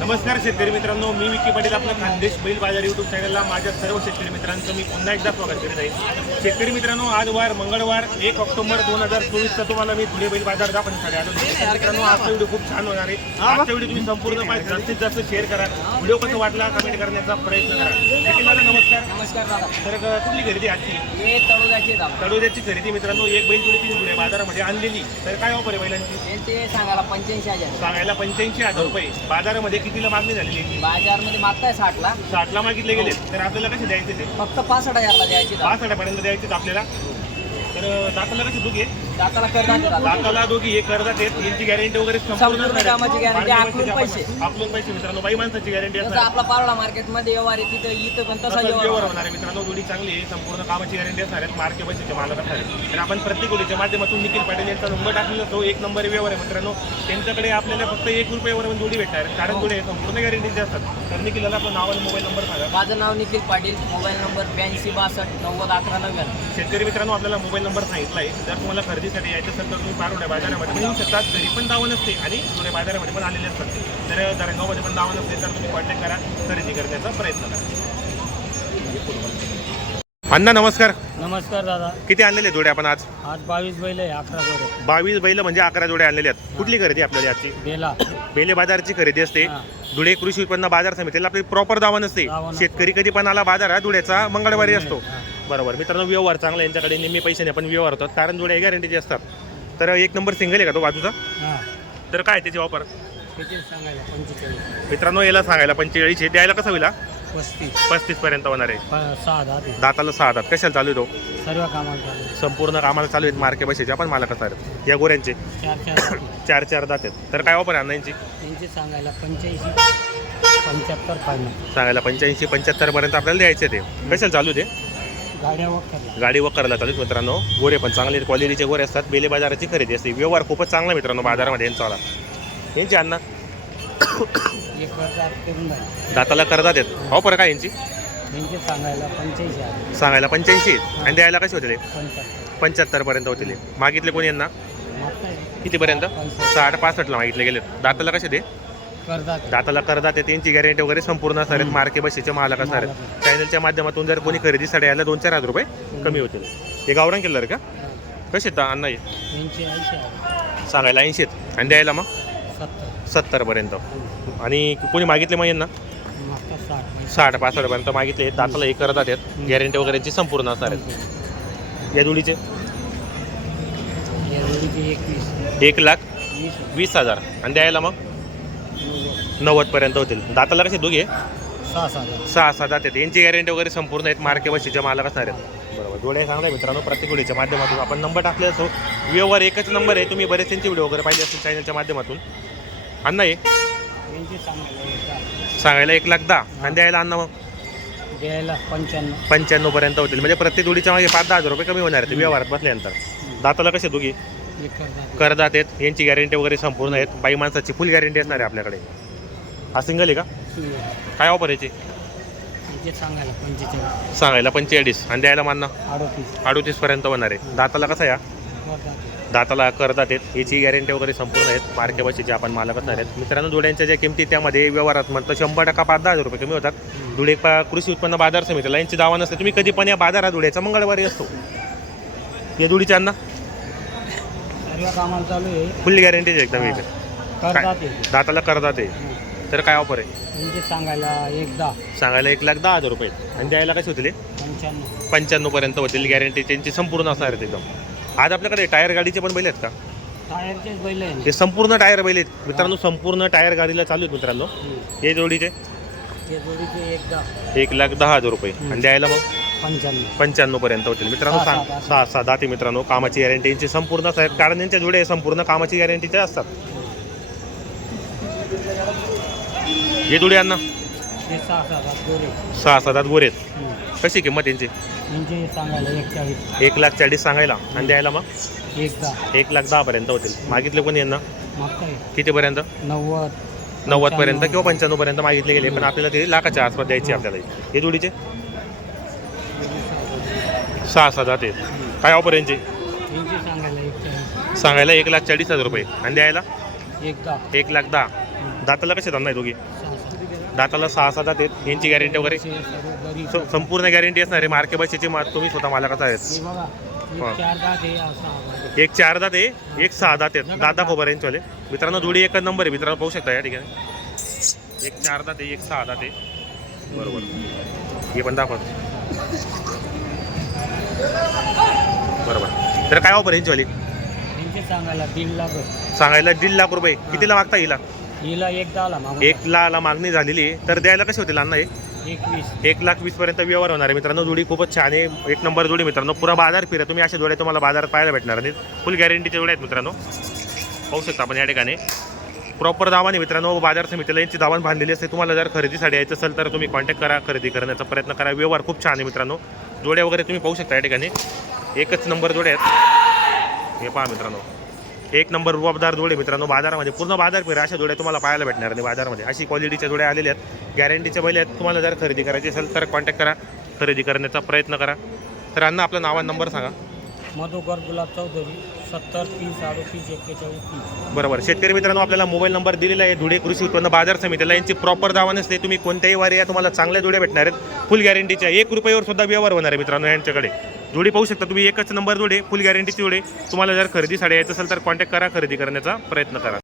नमस्कार शेतकरी मित्रांनो मी विकी पाटील आपलं खानदेश बैल बाजार युट्यूब चॅनलला माझ्या सर्व शेतकरी मित्रांचं मी पुन्हा एकदा स्वागत करीत आहे. शेतकरी मित्रांनो आज वार मंगळवार एक ऑक्टोबर दोन हजार चोवीसचा तुम्हाला मी धुळे बैल बाजार दाखवण्यासाठी आलो मित्रांनो आजचा व्हिडिओ खूप छान होणार आहे. आजचा व्हिडिओ तुम्ही संपूर्ण पाहिजे जास्तीत जास्त शेअर करा. व्हिडिओ कसा वाटला कमेंट करण्याचा प्रयत्न करा. शेतकरी दादा नमस्कार. नमस्कार तर कुठली खरेदी आजची? तळोद्याची खरेदी मित्रांनो एक बैल जोडी तीन धुळे बाजारामध्ये आणलेली. तर काय ऑफर आहे बैलांची? सांगायला पंच्याऐंशी हजार. सांगायला पंच्याऐंशी हजार रुपये. बाजारामध्ये कितीला मागणी आहे बाजारमध्ये मागताय साठला. साठला मागितले गेले. तर आपल्याला कसे द्यायचे ते? फक्त पासष्ट हजारला द्यायची पाच आठवड्यापर्यंत द्यायचे आपल्याला? तर दाताला कशी दोघे दाताला दोघी हे करतात आहेत. यांची गॅरंटी वगैरे संपूर्ण कामाची guarantee, आकलून पैसे. आपलून पैसे मित्रांनो. बाई माणसाची गॅरंटी जसं असणार आपला पारोळा मार्केटमध्ये व्यवहार आहे तिथं इथं पण तसा व्यवहार व्यवहार होणार. आहे मित्रांनो. जोडी चांगली आहे. संपूर्ण कामाची गॅरंटी असणार आहे मार्के बसीचे मालक असणार आहेत. तर आपण प्रत्येक गोडीच्या माध्यमातून निखिल पाटील यांचा नंबर टाकलेला तो एक नंबर व्यवहार आहे मित्रांनो. त्यांच्याकडे आपल्याला फक्त एक रुपयावर पण जोडी भेटणार आहे कारण जोडी संपूर्ण गॅरंटीचे असतात. तर निखिलला आपण नाव आणि मोबाईल नंबर सांगा. माझं नाव निखिल पाटील. मोबाईल नंबर ब्याऐंशी बासष्ट नव्वद अकरा नव्याण्णव. शेतकरी मित्रांनो आपल्याला मोबाईल नंबर सांगितला आहे. जर तुम्हाला खरेदीसाठी तर तुम्ही पारोड्या बाजारामध्ये पण येऊ शकतात घरी पण दावा नसते आणि पुणे बाजारामध्ये पण आलेले असतात. तर दरगावमध्ये पण दावा नसते तर तुम्ही कॉन्टॅक्ट करा खरेदी करण्याचा प्रयत्न करा. अण्णा नमस्कार. नमस्कार दादा. किती आणलेले जोडे आपण आज? आज बावीस बैल आहे अकरा जोडे बावीस बैल म्हणजे अकरा जोडे आणलेले आहेत. कुठली खरेदी आपल्याला आजची बेला. बेले बाजारची खरेदी असते. धुळे कृषी उत्पन्न बाजार समितीला आपली प्रॉपर दावा नसते. दावा नसते. शेतकरी कधी पण आला बाजार हा धुळ्याचा मंगळवारी असतो. बरोबर. मित्रांनो व्यवहार चांगला यांच्याकडे नेहमी पैशाने पण व्यवहार होतात. कारण जोड्या गॅरंटीचे असतात. तर एक नंबर सिंगल आहे का तो बाजूचा? हां. तर काय त्याची वापर मित्रांनो याला सांगायला पंचेचाळीस आहे. द्यायला कसं होईल हा? पस्तीस. पर्यंत होणार आहे. दाताला सहा दात. कशाला चालू आहे तो? सर्व कामाला. संपूर्ण कामाला चालू आहेत. मार्के बसायचे आपण मला कसं या गोऱ्यांचे? चार चार दात आहेत. तर काय वापर त्यांचे सांगायला पंच्याऐंशी पंच्याहत्तर सांगायला पंच्याऐंशी पंच्याहत्तर पर्यंत आपल्याला द्यायचे ते. कशाला चालू आहे ते? गाडी वकरला चालू आहे मित्रांनो. गोरे पण चांगले क्वालिटीचे गोरे असतात. बेले बाजाराची खरेदी असते. व्यवहार खूपच चांगला मित्रांनो बाजारामध्ये यांचावाला यांची अण्णा दाताला करतात आहेत. ऑफर काय यांची? सांगायला पंच्याऐंशी आणि द्यायला कसे होते पंच्याहत्तर. पर्यंत होतील मागितले कोणी यांना? कितीपर्यंत? साठ पासष्टला मागितले गेले दाताला कसे दे दाताला करतात आहेत त्यांची गॅरंटी वगैरे संपूर्ण असणार आहेत. मार्के बशीचे मालक असणार आहेत. चॅनलच्या माध्यमातून जर कोणी खरेदीसाठी आला दोन चार हजार रुपये कमी होतील. हे गावरान केलं का? कसे आहेत अण्णा हे? ऐंशी सांगायला ऐंशी आहेत. आणि द्यायला मग? सत्तर. सत्तरपर्यंत आणि कोणी मागितले मग यांना? मागतात साठ. साठ पासष्टपर्यंत मागितले. दाताला हे करतात आहेत. गॅरंटी वगैरेची संपूर्ण असणार आहेत. या जोडीचे? एकवीस. एक लाख वीस हजार. आणि द्यायला मग? नव्वदपर्यंत होतील. दाताला कसे दोघे? सहा सहा सहा सात आहेत. यांची गॅरंटी वगैरे संपूर्ण आहेत. मार्के बशीचे मालक असणार आहेत. बरोबर. जोड्या चांगला आहे मित्रांनो. प्रत्येक जोडीच्या माध्यमातून आपण नंबर टाकले असो. व्यवहार एकच नंबर आहे. तुम्ही बरेच त्यांचे व्हिडिओ वगैरे पाहिले असतील चॅनलच्या माध्यमातून. अण्णा ये. त्यांचे सांगायला एक लाख. दहा. आणि द्यायला अण्णा मग? द्यायला पंच्याण्णव. पंच्याण्णव पर्यंत होतील. म्हणजे प्रत्येक जोडीच्या मागे पाच दहा हजार रुपये कमी होणार आहेत व्यवहारात बसल्यानंतर. दाताला कसे दोघी? करदात आहेत. यांची गॅरंटी वगैरे संपूर्ण आहेत. बाई माणसाची फुल गॅरंटी असणार आहे आपल्याकडे. हा सिंगल आहे का? काय ऑफर याची? त्यांचे सांगायला पंचेचाळीस. सांगायला पंचेचाळीस. आणि द्यायला मानना अडतीस. अडोतीस पर्यंत होणार आहे. दाताला कसा या दाताला करतात आहेत. याची गॅरंटी वगैरे संपूर्ण आहेत. मार्के बशीचे आपण मालक असणार आहेत. मित्रांनो जोड्यांच्या ज्या किमती त्यामध्ये व्यवहारात म्हणतं शंभर टक्का पाच दहा हजार रुपये कमी होतात. धुळे पा- कृषी उत्पन्न बाजार समितीला यांची दावा नसते. तुम्ही कधी पण या बाजारात धुळ्याचा मंगळवारी असतो. या जोडीच्या अण्णा सर्व कामाला चालू आहे. फुल गॅरंटी एकदम करतात ते. दाताला करतात आहे. तर काय ऑफर आहे? सांगायला एक दहा सांगायला एक लाख दहा हजार रुपये. आणि द्यायला कसे होतील? पंच्याण्णव. पंच्याण्णव पर्यंत होतील. गॅरंटी त्यांची संपूर्ण असणार आहेत एकदम. आज आपल्याकडे टायर गाडीचे पण बैल आहेत का? टायरचेच बैल आहे ना. हे संपूर्ण टायर बैल आहेत. मित्रांनो संपूर्ण टायर गाडीला चालू आहेत मित्रांनो. हं. हे जोडीचे? ते जोडीचे एक दहा एक लाख दहा हजार रुपये. आणि द्यायला मग? पंच्याण्णव. पंच्याण्णव पर्यंत होतील. मित्रांनो सहा, सांग. सहा, सहा. सहा दाते मित्रांनो कामाची गॅरंटी यांची संपूर्ण असतात कारण यांच्या जोडे संपूर्ण. कामाची गॅरंटीचे असतात. हे जोडी यांना ते सहा सात गोरे सहा सात गोरे आहेत. कशी किंमत यांची? सांगायला एक चाळीस एक लाख चाळीस सांगायला. आणि द्यायला मग? एक दहा. एक लाख दहा पर्यंत होतील. मागितले कोणी यांना? मागताय कितीपर्यंत नव्वद. नव्वद पर्यंत किंवा पंच्याण्णव. पर्यंत मागितले गेले पण आपल्याला ते लाखाच्या आसपास द्यायचे आपल्याला. हे जोडीचे? सहा सहा जाते काय ऑफर यांचे? सांगायला एक चाळीस सांगायला एक लाख चाळीस हजार रुपये. आणि द्यायला? एक दहा. एक लाख दहा. दाताला कसे धंदा आहे दोघी? दाताला सहा सहा दात आहेत. यांची गॅरंटी वगैरे? संपूर्ण गॅरंटी असणार आहे. मार्के बशीची मा तुम्ही स्वतः मालकच आहेत. एक चार दात आहे एक सहा दात आहेत. दादा खोबर यांच्यावाले मित्रांनो जोडी एकच नंबर आहे. मित्रांनो पाहू शकता या ठिकाणी. एक चार दात आहे एक सहा दात आहे. बरोबर. हे पण दाखवत बरोबर. तर काय ऑफर यांच्यावाली सांगायला दीड लाख सांगायला दीड लाख रुपये. कितीला मागता हिला हिला एक दहाला मागून. एक ला मागणी झालेली आहे. तर द्यायला कशी होतील अण्णा हे? एकवीस एक लाख वीस पर्यंत व्यवहार होणार आहे मित्रांनो. जोडी खूपच छान आहे. एक नंबर जोडी मित्रांनो. पुरा बाजार फिरा. तुम्ही अशा जोड्या तुम्हाला बाजारात पाहायला भेटणार आहेत फुल गॅरंटीचे जोड्या आहेत मित्रांनो. पाहू शकता आपण या ठिकाणी. प्रॉपर दावाने मित्रांनो बाजार समितीला यांची दावण बांधलेली असते. तुम्हाला जर खरेदीसाठी यायचं असेल तर तुम्ही कॉन्टॅक्ट करा. खरेदी करण्याचा प्रयत्न करा. व्यवहार खूप छान आहे मित्रांनो. जोड्या वगैरे तुम्ही पाहू शकता या ठिकाणी. एकच नंबर जोड्या आहेत. हे पहा मित्रांनो. एक नंबर रुबाबदार जोडे मित्रांनो बाजारामध्ये. पूर्ण बाजार फिरा अशा जोड्या तुम्हाला पाहायला भेटणार नाही बाजारामध्ये. अशी क्वालिटीच्या जोड्या आलेल्या आहेत. गॅरंटीच्या बैल आहेत. तुम्हाला जर खरेदी करायची असेल तर कॉन्टॅक्ट करा. खरेदी करण्याचा प्रयत्न करा. तर अण्णा आपलं नाव नंबर सांगा. मधुकर गुलाब चौधरी सत्तर तीस अडतीस एक्केचाळीस तीस. बरोबर. शेतकरी मित्रांनो आपल्याला मोबाईल नंबर दिलेला आहे. धुळे कृषी उत्पन्न बाजार समितीला यांची प्रॉपर दावा नसते तुम्ही कोणत्याही वारी या तुम्हाला चांगल्या जोड्या भेटणार आहेत. फुल गॅरंटीच्या एक रुपयावर सुद्धा व्यवहार होणार आहे मित्रांनो यांच्याकडे. जोडी पाहू शकता तुम्ही. एकच नंबर जोडे फुल गॅरंटीची जोडे. तुम्हाला जर खरेदीसाठी यायचं असेल तर कॉन्टॅक्ट करा खरेदी करण्याचा प्रयत्न करा.